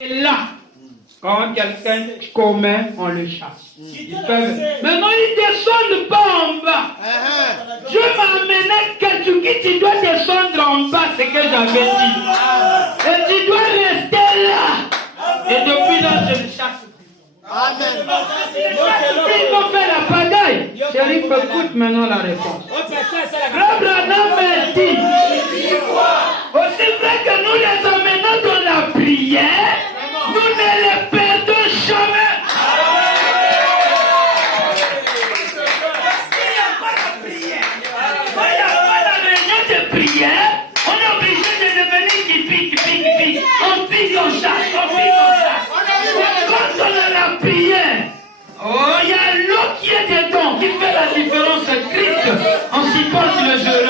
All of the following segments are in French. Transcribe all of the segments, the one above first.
Et là, quand quelqu'un commet, on le chasse. Maintenant, ils ne descendent pas en bas. Je m'amenais que tu dois descendre en bas, c'est ce que j'avais dit. Et tu dois rester là. Et depuis là, je le chasse. Amen. Ils vont faire la pagaille. Chérie, écoute maintenant la réponse. Frère Branham me dit, aussi vrai que nous les emmenons dans la prière, nous ne les perdons jamais. Parce qu'il n'y a pas la prière. Quand il n'y a pas la réunion de prière, on est obligé de devenir qui pique. On pique, on chasse. Quand on a la prière, il y a l'eau qui est dedans, qui fait la différence. Christ, on supporte le jeu.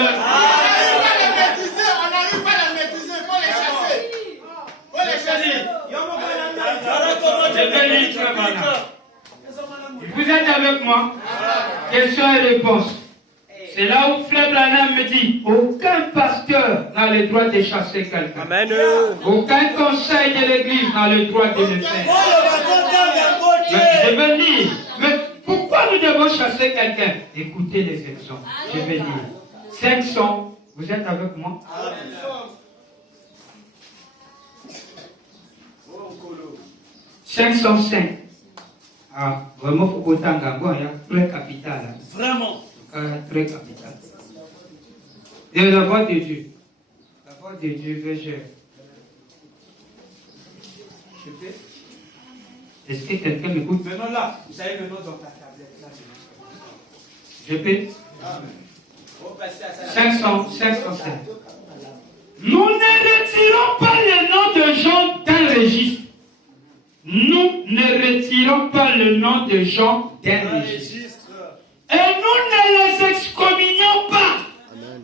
Vous êtes avec moi? Question et réponse. C'est là où Frère Branham me dit, aucun pasteur n'a le droit de chasser quelqu'un. Amen. Aucun conseil de l'église n'a le droit de le faire. Je vais dire, mais pourquoi nous devons chasser quelqu'un? Écoutez les exemples. Je vais dire, 500, vous êtes avec moi? 505. Ah, vraiment, il faut qu'autant il y a très capital. Vraiment. Très capital. Et la voix de Dieu. La voix de Dieu veut je peux. Est-ce que quelqu'un m'écoute? Maintenant là, vous savez le nom dans ta tablette. Là, je peux. 505. Nous ne retirons pas le nom de gens d'un registre. Nous ne retirons pas le nom de gens d'un registre. Et nous ne les excommunions pas. Amen.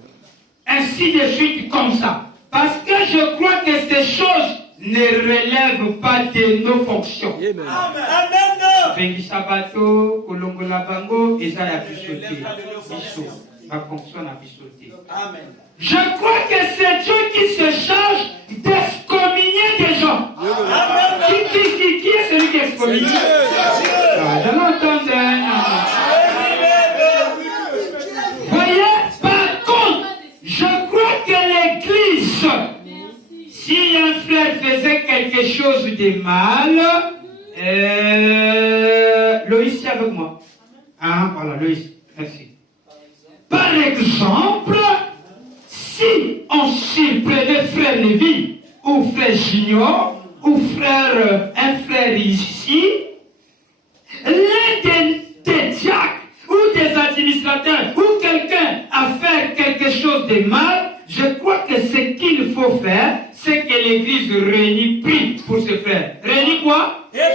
Ainsi de suite comme ça. Parce que je crois que ces choses ne relèvent pas de nos fonctions. Amen. Amen. Sabato, Kolongola Bango, et ça y a pu sauter. Ma fonction a pu sauter. Amen. Je crois que c'est Dieu qui se charge d'excommunier des gens. Amen. Qui est celui qui excommunie? Je l'entendais. Voyez, par contre, je crois que l'église, si un frère faisait quelque chose de mal, Loïs est avec moi. Ah, voilà, Loïs, merci. Par exemple, si on surprenait frère Lévi, ou frère Junior, ou un frère ici, l'un des diacres, ou des administrateurs, ou quelqu'un a fait quelque chose de mal, je crois que ce qu'il faut faire, c'est que l'église réunit prie pour ce frère. Réunit quoi? S'il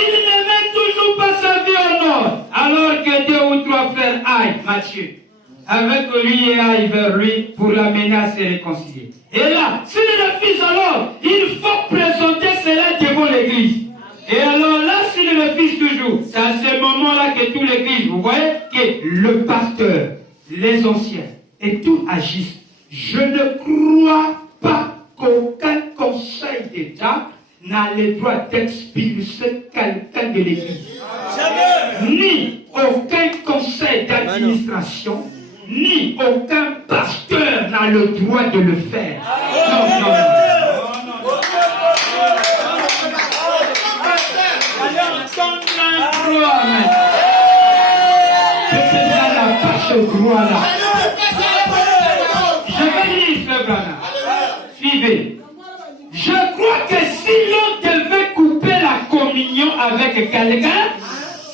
ne met toujours pas sa vie en ordre, alors que 2 ou 3 frères aillent, Matthieu, avec lui et aillent vers lui pour l'amener à se réconcilier. Et là, s'il refuse alors, il faut présenter cela devant l'église. Et alors là, s'il refuse toujours, c'est à ce moment-là que toute l'église, vous voyez, que le pasteur, les anciens et tout agissent. Je ne crois pas qu'aucun conseil d'État n'a le droit d'expulser quelqu'un de l'église. Ni aucun conseil d'administration, ni aucun pasteur n'a le droit de le faire. Non. Je vais lire, frère Branham. Suivez. Je crois que si l'on devait couper la communion avec quelqu'un,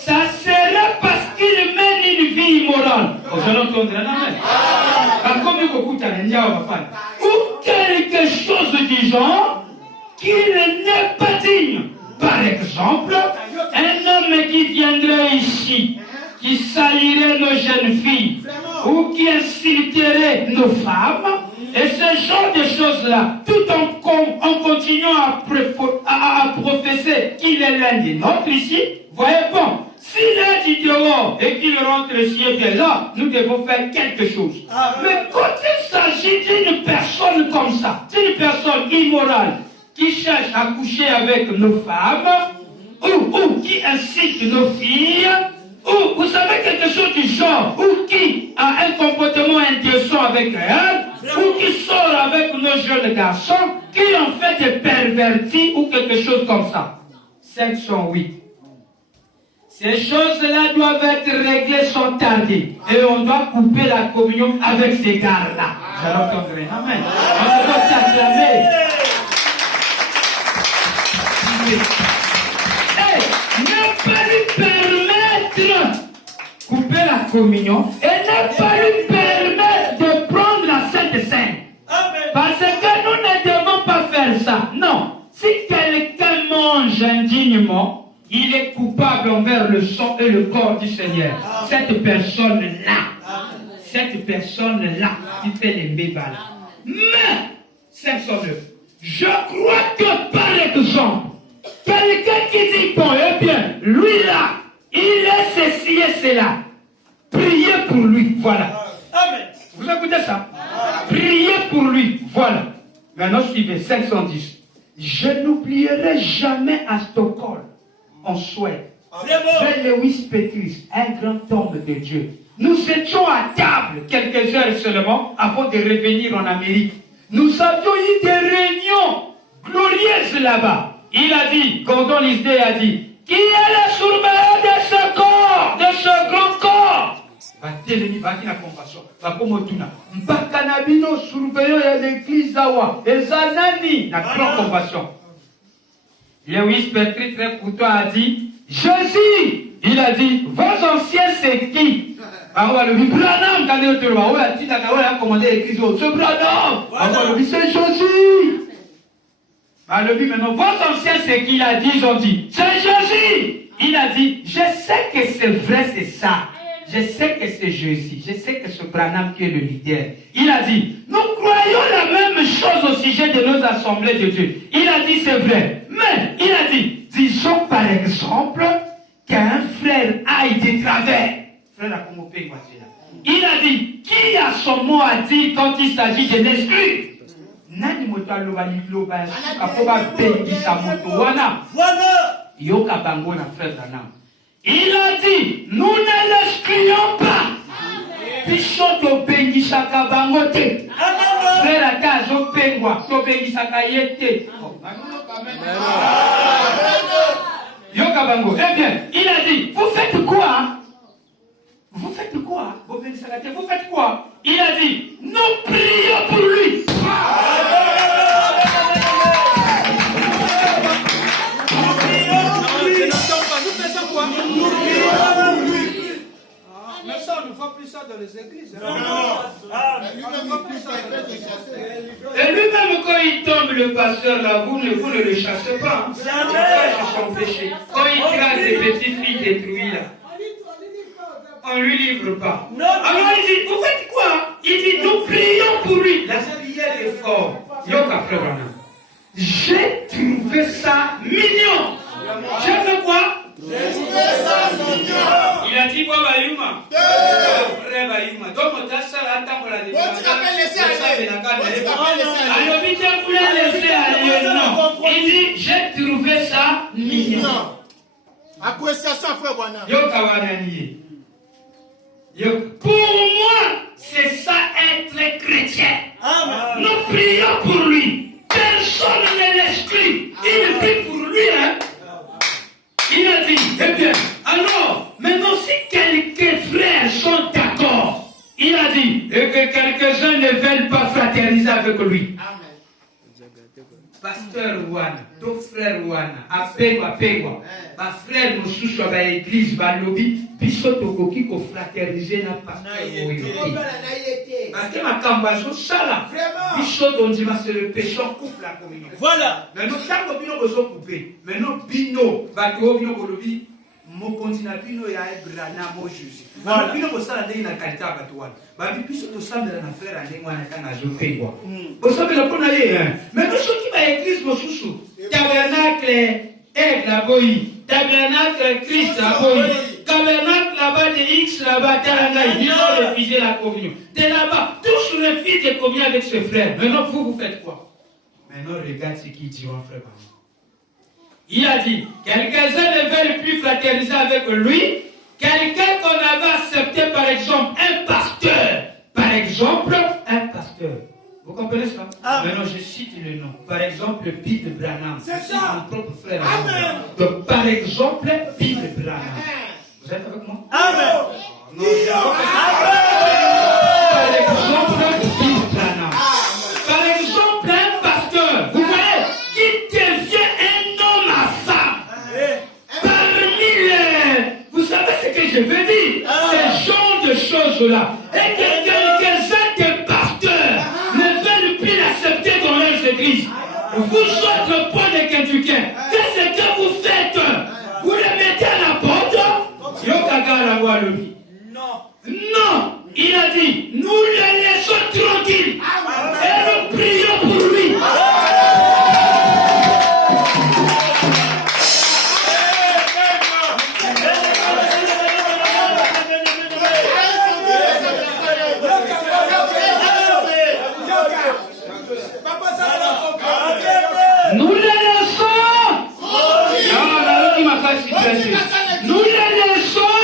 ça serait parce qu'il mène une vie immorale. Ou quelque chose du genre qu'il n'est pas digne. Par exemple, un homme qui viendrait ici, qui salirait nos jeunes filles, ou qui insulterait nos femmes, et ce genre de choses-là, tout en continuant à professer qu'il est l'un des nôtres ici, voyez bon, s'il est du dehors et qu'il rentre ici, et bien là, nous devons faire quelque chose. Mais quand il s'agit d'une personne comme ça, d'une personne immorale, qui cherche à coucher avec nos femmes, ou qui incite nos filles, ou vous savez quelque chose du genre, ou qui a un comportement indécent avec elles, ou qui sort avec nos jeunes garçons, qui en fait est perverti ou quelque chose comme ça. 508. Ces choses-là doivent être réglées sans tarder. Et on doit couper la communion avec ces gars-là. J'allais entendre un amen. On doit s'acclamer. Et ne pas lui permettre couper la communion et ne pas lui permettre de prendre la Sainte Seine. Parce que nous ne devons pas faire ça. Non. Si quelqu'un mange indignement, il est coupable envers le sang et le corps du Seigneur. Cette personne-là, qui fait les bébales. Mais, 509, je crois que par exemple, quelqu'un qui dit, bon, eh bien, lui là, il est ceci et cela. Priez pour lui, voilà. Amen. Vous écoutez ça? Priez pour lui, voilà. Maintenant, suivez, 510. Je n'oublierai jamais à Stockholm, en Suède, Frère Lewis Petrus, un grand homme de Dieu. Nous étions à table quelques heures seulement avant de revenir en Amérique. Nous avions eu des réunions glorieuses là-bas. Il a dit, Gordon Lisdé a dit, qui est le surveillant de ce corps, de ce grand corps? Batelemi baki na compassion. Bakomotuna. Mpaka na bino surveillant ya l'église awa. Ezanani na grand compassion. Lewis Petrus très courtois a dit, Jésus, il a dit, vos anciens c'est qui? Le Branham, quand il a commandé l'église, ce Branham, c'est Jésus. Le dit maintenant, vos anciens c'est qui? Il a dit, ils ont dit, c'est Jésus. Il a dit, je sais que c'est vrai, c'est ça. Je sais que c'est Jésus. Je sais que c'est Branham qui est le leader. Il a dit, nous croyons la même chose au sujet de nos assemblées de Dieu. Il a dit, c'est vrai. Mais, il a dit, disons par exemple, qu'un frère aille de travers. Frère, il a dit, qui a son mot à dire quand il s'agit de l'exclure? Nani moto alobali loba akoba bengi sa moto wana. Yoka bango na frère Branham. Il a dit, nous ne l'excluons pas. Bichot to bengi saka bango te. Frère Akazo pengwa to bengi saka yete. Yoka bango. Eh bien, il a dit, vous faites quoi? Vous faites quoi? Vous faites quoi? Il a dit, nous prions pour lui. Mais ça, on ne fait plus ça dans les églises. Et lui-même, quand il tombe, le pasteur, là, vous ne le chassez pas. C'est son péché. Quand il crade des petites filles détruites, là, on ne lui livre pas. Alors il dit, vous faites quoi? Il dit, nous prions pour lui. La prière est forte. Yoka frère Branham. J'ai trouvé ça mignon. J'ai fait quoi? J'ai trouvé ça mignon. Il a dit, quoi, Bayuma? Frère Bayuma. Donc, on t'a ça, là, tant qu'on l'a dit. On t'appelle laisser aller. Alors, il te voulait laisser aller. Non. Il dit, j'ai trouvé ça mignon. Appréciation, frère Branham. Yoka Wanani. Pour moi, c'est ça être chrétien. Amen. Nous prions pour lui. Personne ne l'exclut. Il prie pour lui. Hein? Il a dit, eh bien, alors, maintenant si quelques frères sont d'accord, il a dit, et que quelques-uns ne veulent pas fraterniser avec lui. Amen. Pasteur Wana, deux frères Wana, apegwa, ma frère Moussousou à l'église, Balobi, Biso Tokoki, ko fraterniser na pasteur Moyoki. Parce que ma cambazo, ça là, Biso Dondima, c'est le péché, on coupe la communion. Voilà. Maintenant, tant que Bino besoin couper, maintenant, Bino, Bato, Bino, Bolobi, mon continent, Bino, il y a un Brana, mon Jésus. Voilà. Bino, vous savez, il y a une qualité à Batouane. Babi, Biso, tu sais, il y a un frère, il y a un frère, vous savez, le premier, mais nous, ceux qui va église, Moussousou, tabernacle, aigle, la boï, tabernacle, Christ, la boï, tabernacle, là-bas, de X, là-bas, ils ont refusé la communion. De là-bas, tous refusent de communier avec ses frères. Maintenant, vous faites quoi? Maintenant, regarde ce qu'il dit, mon frère. Il a dit, quelques-uns ne veulent plus fraterniser avec lui. Quelqu'un qu'on avait accepté, par exemple, un pasteur. Par exemple, un pasteur. Vous comprenez ça? Maintenant, je cite le nom. Par exemple, Bill Branham. C'est ça. Mon propre frère. Amen. Donc, par exemple, Bill Branham. Vous êtes avec moi? Amen. Non, par exemple, Bill Branham. Par exemple, un pasteur. Vous voyez, qui devient un homme à femme. Parmi les... Vous savez ce que je veux dire? Ce genre de choses-là. Et que quelques-uns des pasteurs ne veulent plus l'accepter dans leurs églises. Vous autres points de Kentucky, qu'est-ce que vous faites? Vous le mettez à la porte? Non. Non. Il a dit, nous le laissons tranquille. Et nous prions pour lui. Nous les laissons. Nous les laissons.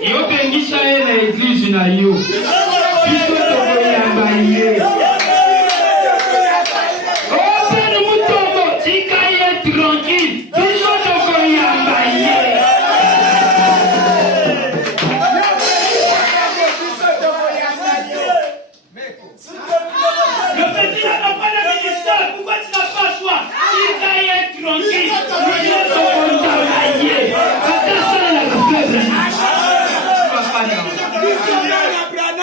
Yo pengisa ye na église na yo. Biso tokoyamba ye. Open mutombo tika ye tranquille. Biso tokoyamba ye. Le président n'a pas de ministère. Pourquoi tu n'as pas soin? Tika ye tranquille. Biso tokoyamba ye. Attention à la fleuve.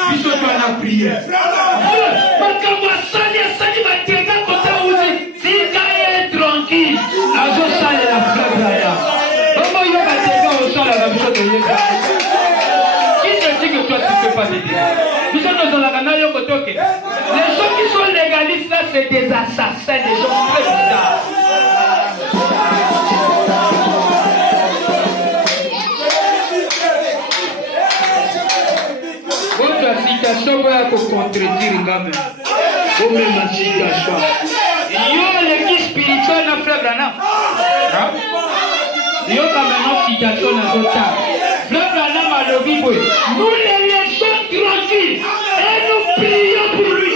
Biso twana prière. Makambo asali asali bateka kota uzi. Tika ye tranquille. Azo sale la fleuve ya. Comment il va bateka au sol à la biso de Yeka? Qui te dit que toi tu ne peux pas l'aider? Biso de Zolakana yoko toke. Les gens qui sont légalistes là, c'est des assassins, des gens très bizarres. Votre citation va contredire quand même. Vous même la citation. Yo l'église spirituelle n'a frère Branham. Yo quand même citation n'a pas. Frère Branham a le vivre. Nous les laissons tranquilles et nous prions pour lui.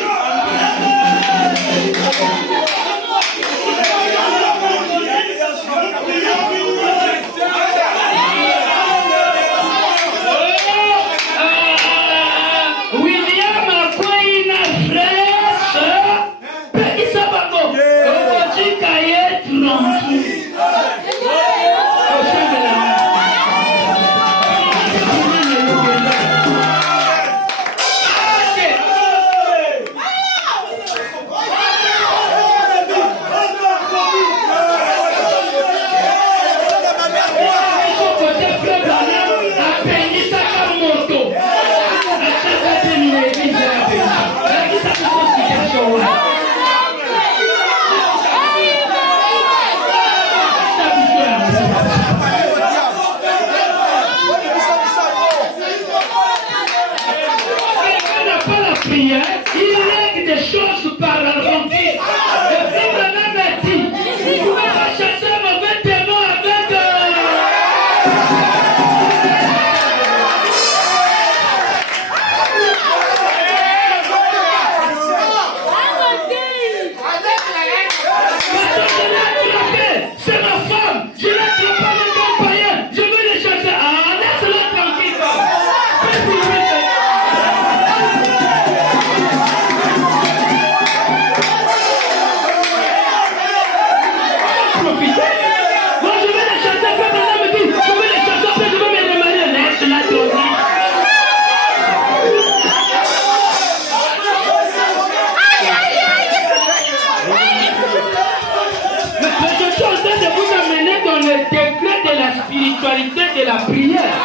De la prière.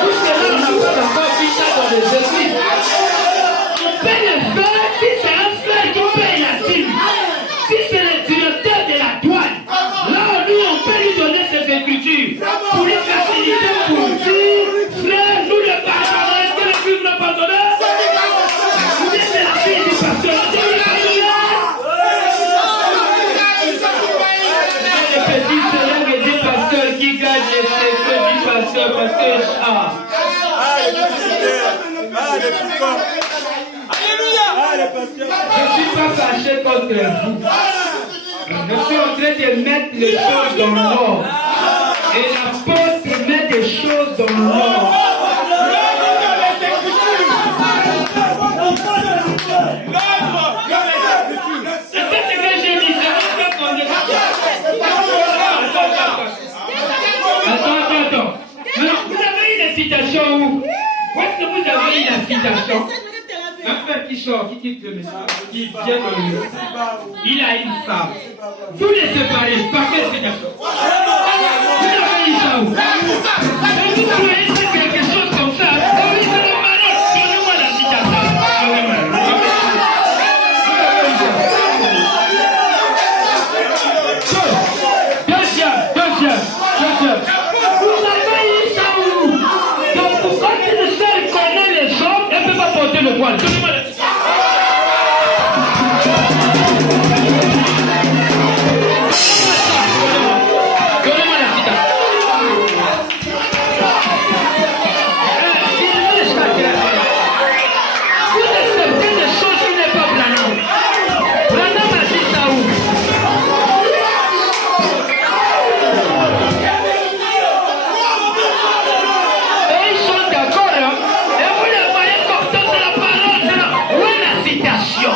Tout cela, on n'a pas encore vu ça dans les églises. On peut le faire si c'est un frère qui paye la dîme. Si c'est le directeur de la douane, là, nous, on peut lui donner ses écritures pour les faciliter pour dire, frère, nous le pardonnons. Est-ce que le Bible le pardonne? pas fâché contre vous. Je suis en train de mettre les choses dans l'ordre. Et l'apôtre met des choses dans l'ordre. C'est ce que j'ai dit. Attends. Alors, vous avez une citation où? Où est-ce que vous avez une citation? Un frère qui sort, qui quitte le message, qui vient dans le message. Il a une femme. Vous les séparez. Par quelle citation? Vous avez une femme. Vous pouvez dire quelque chose comme ça. Oui, c'est le malheur. Donnez-moi la citation. Deuxième. Vous avez eu ça où? Donc, quand une seule connaît les hommes, elle ne peut pas porter le voile. Donnez-moi la citation. Donnez-moi la citation. Vous acceptez des choses qui n'est pas Branham. Branham a dit ça où? Et ils sont d'accord, hein? Et vous les voyez porter de la parole, de la... Où est la citation?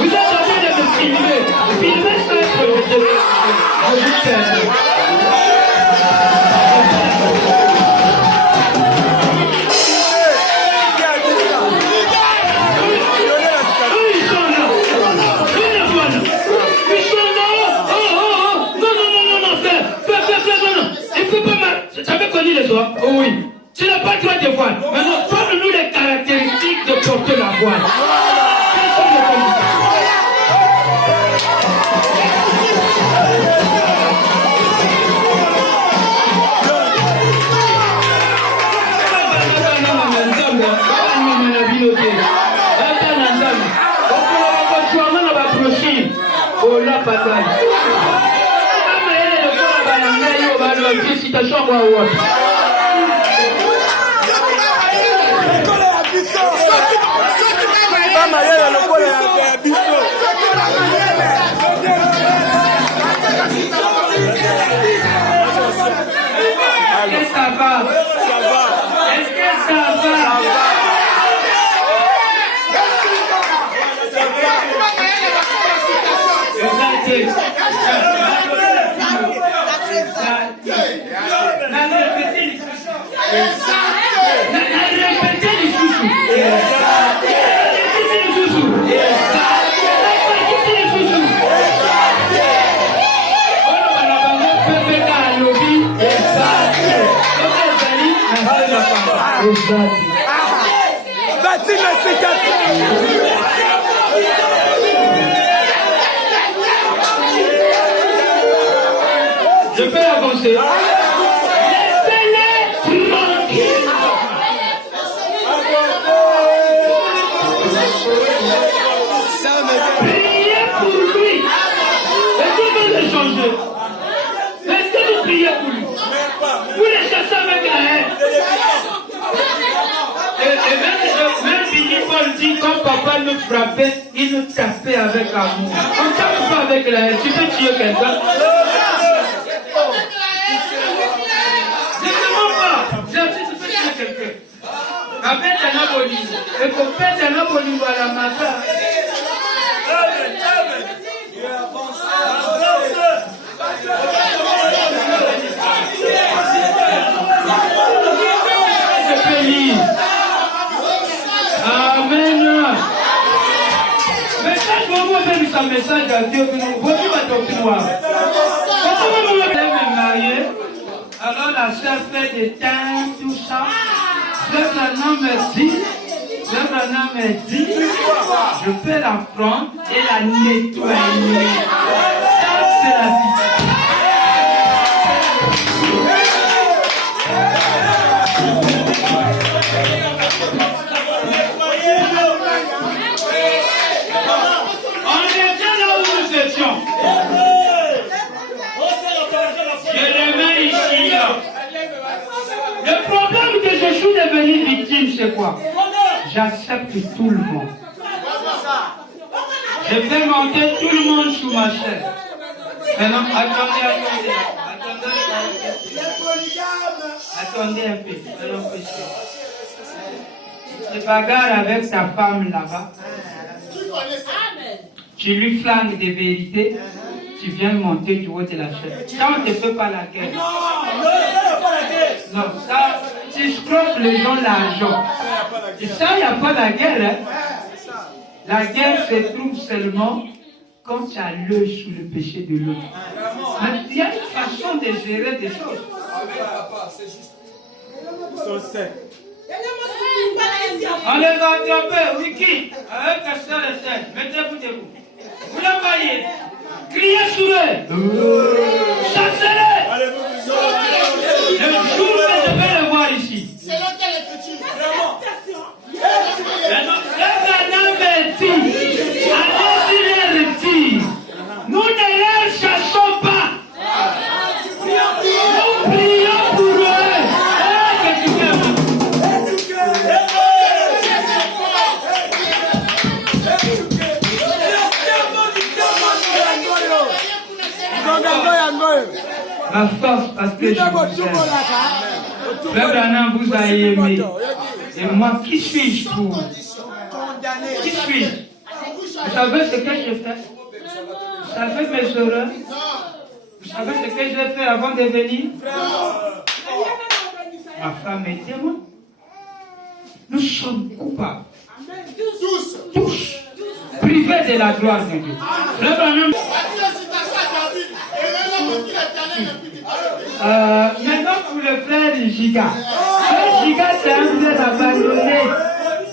Vous êtes en train de me filmer. Filmez ça et projetez. Je vous prie. Ils sont là. Ils les voilà. Ils sont là. Oh. Non, frère, non. Il ne peut pas mal. Tu avais connu les doigts? Oh oui. Tu n'as pas le droit de voile. Maintenant, donne-nous les caractéristiques de porter la voile. Quelles sont les conditions? Est-ce que ça va? Est-ce que ça va? Je peux avancer. Laissez-les tranquilles. Priez pour lui. Est-ce que vous le changer? Est-ce que vous priez pour lui? Vous les chassez avec la haine. Et même Billy Paul dit, quand papa nous frappait, il nous tapait avec amour. On ne tape pas avec la haine. Tu peux tuer quelqu'un? Et qu'on pète un homme au niveau à la matin. Je peux lire. Amen. Mais quand vous avez mis un message à Dieu, vous avez mis un quand vous me marier, alors la sœur fait des teintes, tout ça. Le nom me dit, je peux la prendre et la nettoyer. Ça, c'est la vie. Le problème que je suis devenu victime, c'est quoi? J'accepte tout le monde. Je fais monter tout le monde sous ma chaise. Maintenant, attendez un peu. Tu te bagarres avec ta femme là-bas. Tu lui flanques des vérités. Tu viens monter du haut de la chaise. Ça, on ne te fait pas la guerre. Non, ça, tu scroques les gens l'argent. Et ça, il n'y a pas la guerre. Hein? La guerre se trouve seulement quand tu as l'œil sur le péché de l'autre. Mais il y a une façon de gérer des choses. On les va attraper, Wiki, avec un seul et seul. Mettez-vous debout. Vous les voyez. Criez sur eux. Chassez-les. Le jour que je vais le voir ici. C'est là quelle écriture? Nous ne les chassons pas. Nous prions pour eux. Ma force, parce que je vous aime. Frère Branham vous a aimé. Et moi, qui suis-je pour? Qui suis-je? Vous savez ce que j'ai fait? Vous savez mes horreurs? Vous savez ce que j'ai fait avant de venir? Ma femme et moi. Nous sommes coupables. Tous. Privés de la gloire de Dieu. Frère Branham. Maintenant pour le frère Giga. Frère Giga, c'est un frère abandonné.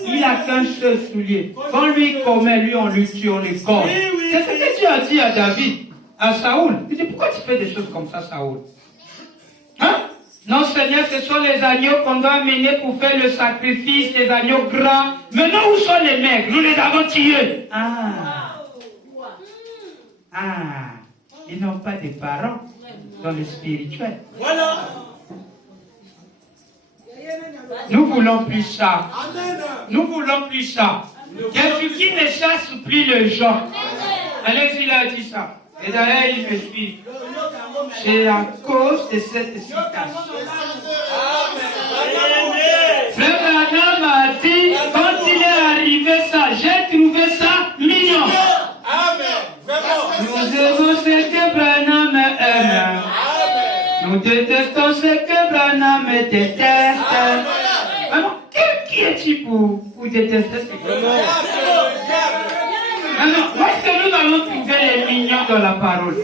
Il n'a qu'un seul soulier. Quand lui commet, lui on lui tue, on les corps. C'est ce que Dieu a dit à David, à Saoul. Il dit, pourquoi tu fais des choses comme ça, Saoul? Hein? Non, Seigneur, ce sont les agneaux qu'on doit amener pour faire le sacrifice, les agneaux grands. Maintenant, où sont les maigres? Nous les avons tués. Ils n'ont pas de parents dans le spirituel. Voilà. Nous voulons plus ça. Nous voulons plus ça. Quelqu'un qui ne chasse plus les gens. Allez-y, il a dit ça. Et d'ailleurs, il me suit. C'est à cause de cette citation. Frère Branham a dit, quand il est arrivé ça, j'ai trouvé ça mignon. Nous aimons ce que Branham aime. Nous détestons ce que Branham déteste. Alors, qui es-tu pour détester ce que Branham? Alors, où est-ce que nous allons trouver les mignons dans la parole?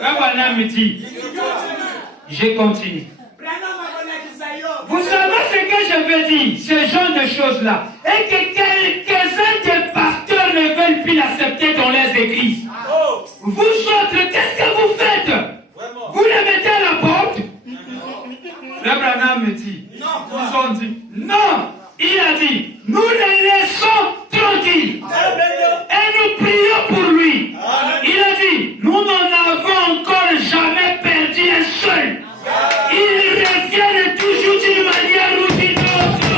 Branham me dit, je continue. Vous savez ce que je veux dire, ce genre de choses-là, et que quelques-uns des pasteurs ne veulent plus l'accepter dans les églises. Vous autres, qu'est-ce que vous faites? Vous les mettez à la porte? Le Branham me dit, ils ont dit, non, il a dit, nous les laissons tranquilles. Et nous prions pour lui. Il a dit, nous n'en avons encore jamais perdu un seul. Ils reviennent toujours d'une manière ou d'une autre.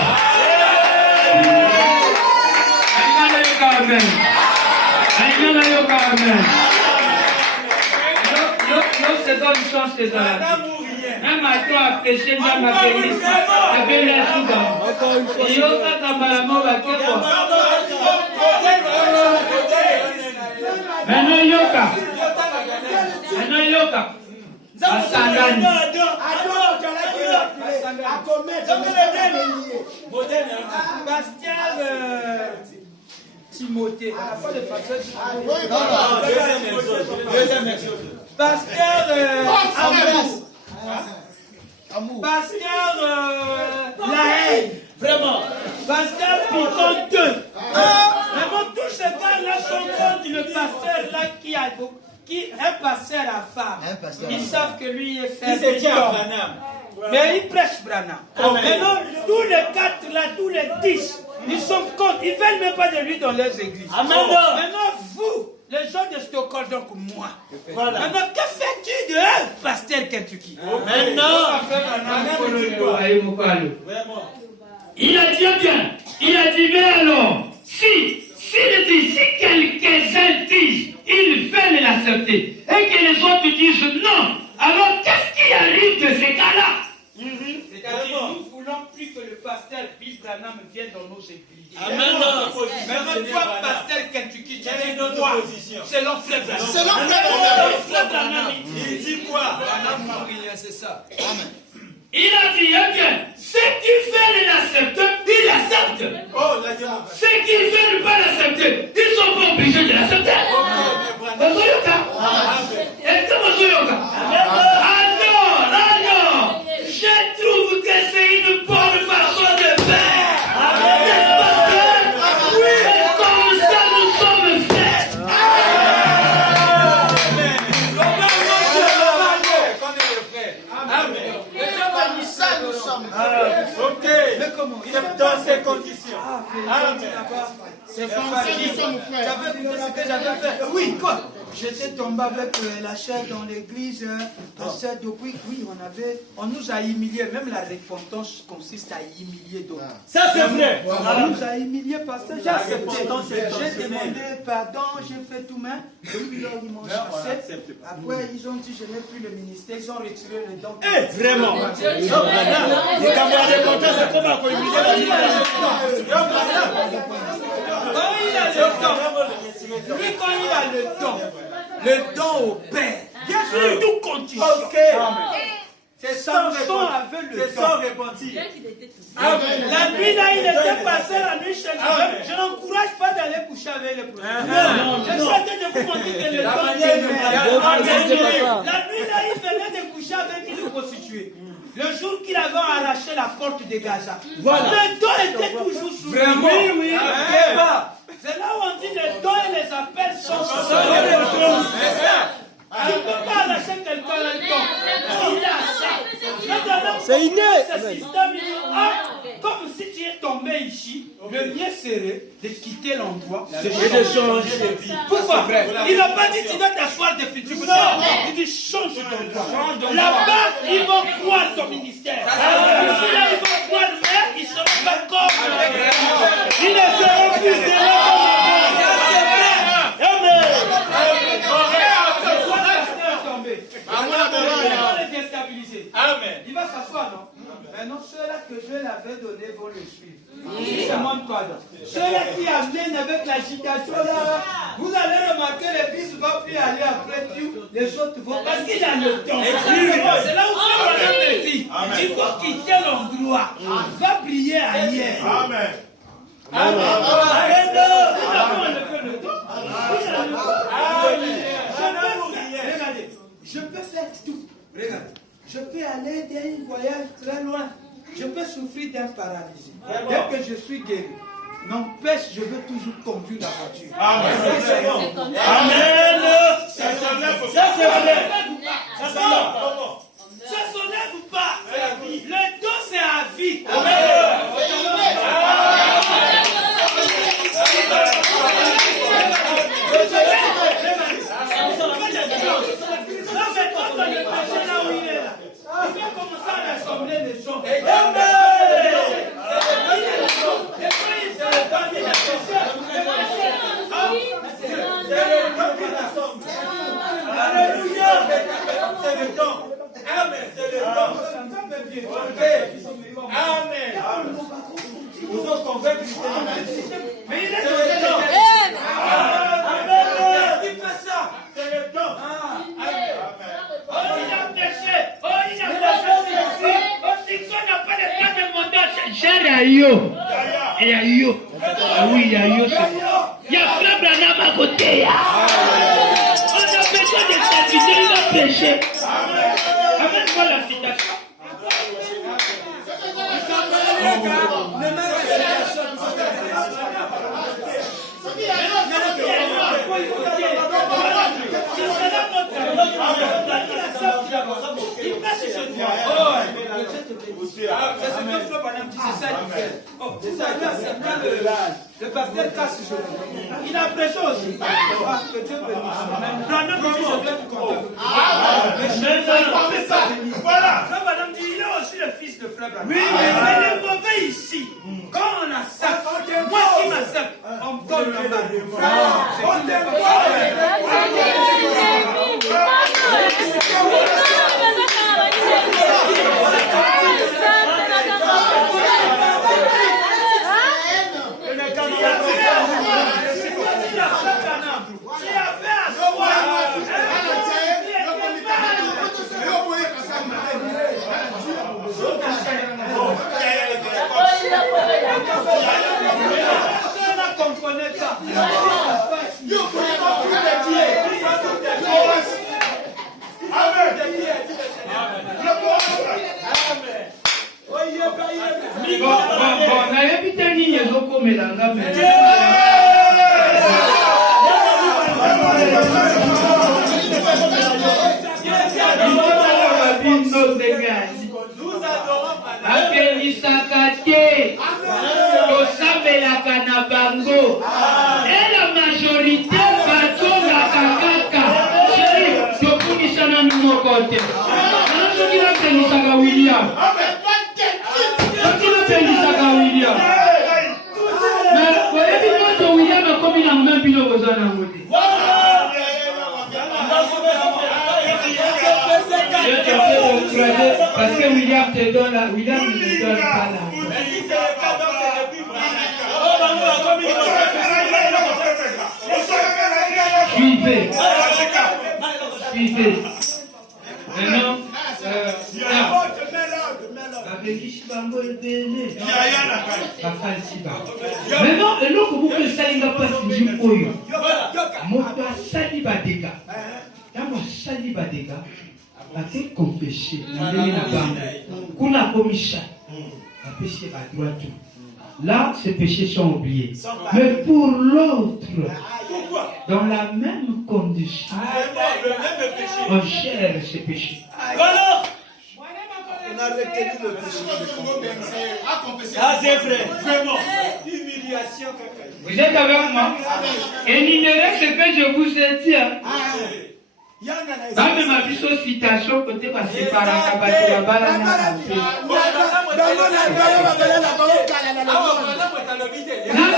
Amen. Yo se donne chance dans la vie. Même à toi à prêcher, même à bénir, à bénir souvent. Et yo ça t'emballement va quoi? Maintenant yoka. Asangani. Pasteur Timothée. Deuxième exode. Pasteur Amour. Pasteur La haine. Vraiment. Pasteur Picon 2. Vraiment, tous ces gars-là sont contre le pasteur là qui est un pasteur à femme. Ils savent que lui est faible. Mais il prêche Branham. Maintenant, tous les 4 là, tous les 10, ils sont contre. Ils ne veulent même pas de lui dans leurs églises. Maintenant, vous, les gens de Stockholm, donc moi. Voilà. Maintenant, que fais-tu d'eux? pasteur Kentucky. Maintenant, il a dit bien, il a dit, mais alors, si quelques-uns disent, ils veulent l'accepter, et que les autres disent non, alors qu'est-ce qui arrive de ces cas-là? C'est-à-dire, nous voulons plus que le pasteur Bill Branham vienne dans nos églises. Amen. Maintenant, toi, pasteur Kentucky, tu es notre position. C'est l'enfant Branham. C'est l'enfant Branham. il dit quoi? C'est ça. Amen. Il a dit, eh bien, ceux qui veulent l'accepter, ils l'acceptent. Oh, la gueule. Ceux qui ne veulent pas l'accepter, ils ne sont pas obligés de l'accepter. Est-ce que vous yoga? Alors, je trouve que c'est une bonne façon de faire. N'est-ce pas ça? Et comme ça, nous sommes faits. Ça, nous sommes. Ok. C'est dans ces conditions. Amen. C'est français, nous sommes frères. J'avais écouté ce que j'avais fait. Oui, quoi? J'étais tombé avec la chair dans l'église. Pasteur, depuis, oui, on nous a humiliés. Même la repentance consiste à humilier d'autres. Ça, c'est vrai. On nous a humiliés, pasteur. J'ai accepté. repentance, c'est J'ai demandé pardon, j'ai fait tout même. Depuis lors, ils m'ont chassé. Après, ils ont dit, je n'ai plus le ministère. Ils ont retiré les dents. Vraiment. Les camarades contents, c'est comme un communiqué. Quand il a le temps, lui, quand il a le don au Père, bien sûr, tout continue. Ok. C'est Samson avait le C'est don. sans repentir. La nuit là, il était passé la nuit chez lui. Je n'encourage pas d'aller coucher avec les prostituées. Je suis en train de vous montrer que le don est. La nuit là, il venait de coucher avec une prostituée. Le jour qu'il avait arraché la porte de Gaza, le don était toujours sous lui. Oui, oui. C'est là où on dit les dons et les appels sont sous lui. Tu ne peux pas arracher quelqu'un un don. Il a ça. C'est inné. Ce système, il dit, comme si tu es tombé ici, le mieux serait de quitter l'endroit et de changer de vie. Pourquoi? Il n'a pas dit tu dois t'asseoir définitivement. Non, il dit change d'endroit. Là-bas, ils vont croire ton ministère. Ici, là, ils vont croire, mais ils ne seront pas comme. Ils ne seront plus Amen. Il va s'asseoir, non? Maintenant, ceux-là que je l'avais donné vont le suivre. Il ne demande pas. Ceux-là qui amènent avec l'agitation, là, vous allez remarquer, l'église ne va plus aller après tout, les autres vont, parce qu'il a le temps. C'est là où on dit, il faut quitter l'endroit, va prier ailleurs. Amen. Je peux faire tout. Regarde. Je peux aller d'un voyage très loin. Je peux souffrir d'un paralysie. Dès que je suis guéri, n'empêche, je veux toujours conduire la voiture. Amen. Amen. Ça, c'est vrai. Ça s'enlève ou pas? Le dos, c'est à vie. Il va commencer à rassembler les gens. Alléluia. C'est le temps. Amen. C'est le temps. Amen. Vous autres convaincre. Mais il est le temps. Amen. Qui fait ça? C'est le temps. Oh, il a péché. Oh, il a péché. Oh, si ça n'a pas le temps de monter. Cher Ayo. Et Ayo. Ah oui, Ayo. Il y a Frère Branham à côté. On a besoin de stabiliser, il a péché. Amène-moi la citation. Le pasteur casse ce jour. Il a prêché aussi. Que Dieu bénisse. fils de frère Branham. Oui, mais le mauvais ici, quand on accepte, moi qui m'accepte, on me donne la main. Parce que William te donne la, William ne te donne pas la. Suivez. Suivez. Maintenant, maintenant, eloko buku esalinga pasi njim oyo. Moto asali badega. Tango asali badega. Ate confesser ndenge na bango. Kuna komisha. Apêché à droite. Là, ces péchés sont oubliés. Mais pour l'autre, dans la même condition, on cherche ces péchés. On a retenu le péché. Ah, c'est vrai. Vraiment. Humiliation. Vous êtes avec moi? Énumérez ce que je vous ai dit. Dans ma citation, côté la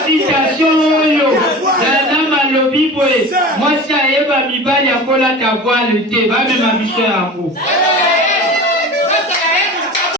citation, moi, si à Eva Mibali, à quoi la ta voix le thé, va même ma mission à vous.